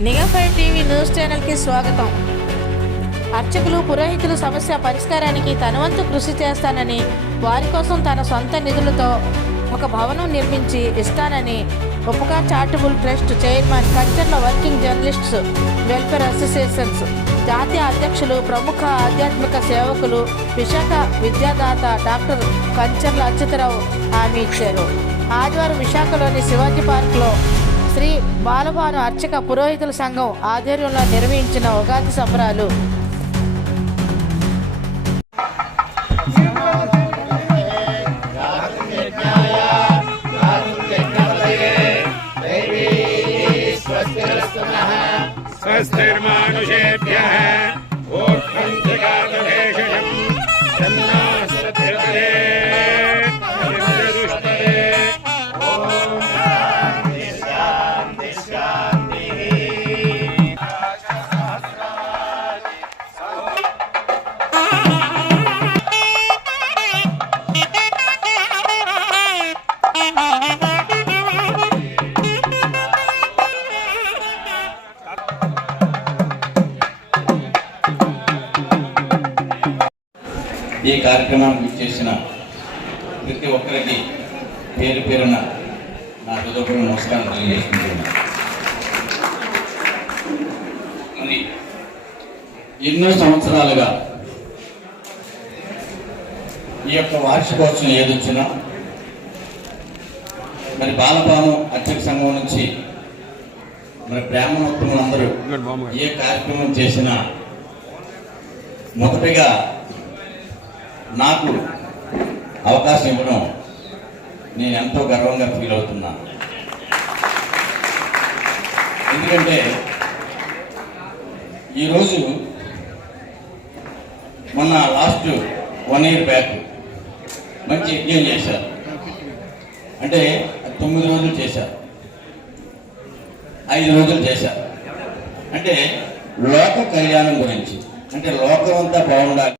News ఛానల్కి స్వాగతం. అర్చకులు పురోహితులు సమస్య పరిష్కారానికి తనవంతు కృషి చేస్తానని వారి కోసం తన సొంత నిధులతో ఒక భవనం నిర్మించి ఇస్తానని ఉపకా చారిటబుల్ ట్రస్ట్ చైర్మన్ కల్చర్ల వర్కింగ్ జర్నలిస్ట్స్ వెల్ఫేర్ అసోసియేషన్స్ జాతీయ అధ్యక్షులు ప్రముఖ ఆధ్యాత్మిక సేవకులు విశాఖ విద్యాదాత డాక్టర్ కంచర్ల అచ్యుతరావు హామీ ఇచ్చారు. ఆదివారం విశాఖలోని శివాజీ పార్క్లో శ్రీ బాలభాను అర్చక పురోహితుల సంఘం ఆధ్వర్యంలో నిర్వహించిన ఉగాది సంబరాలు स्वस्तिर्मानुषेभ्यः ऊर्ध्वं जगातभेषजम् ఈ కార్యక్రమానికి చేసిన ప్రతి ఒక్కరికి పేరు పేరున నా హృదయపూర్వ నమస్కారం తెలియజేసుకుంటున్నాను. మరి ఎన్నో సంవత్సరాలుగా ఈ యొక్క వార్షికోత్సవం ఏదొచ్చినా మరి బాలపాను అర్చక సంఘం నుంచి మరి బ్రాహ్మణోత్తములు అందరూ ఏ కార్యక్రమం చేసినా మొదటగా నాకు అవకాశం ఇవ్వడం నేను ఎంతో గర్వంగా ఫీల్ అవుతున్నాను ఎందుకంటే ఈరోజు మొన్న లాస్ట్ వన్ ఇయర్ బ్యాక్ మంచి యజ్ఞం చేశారు అంటే తొమ్మిది రోజులు చేశారు ఐదు రోజులు చేశారు అంటే లోక కళ్యాణం గురించి అంటే లోకం అంతా బాగుండాలి.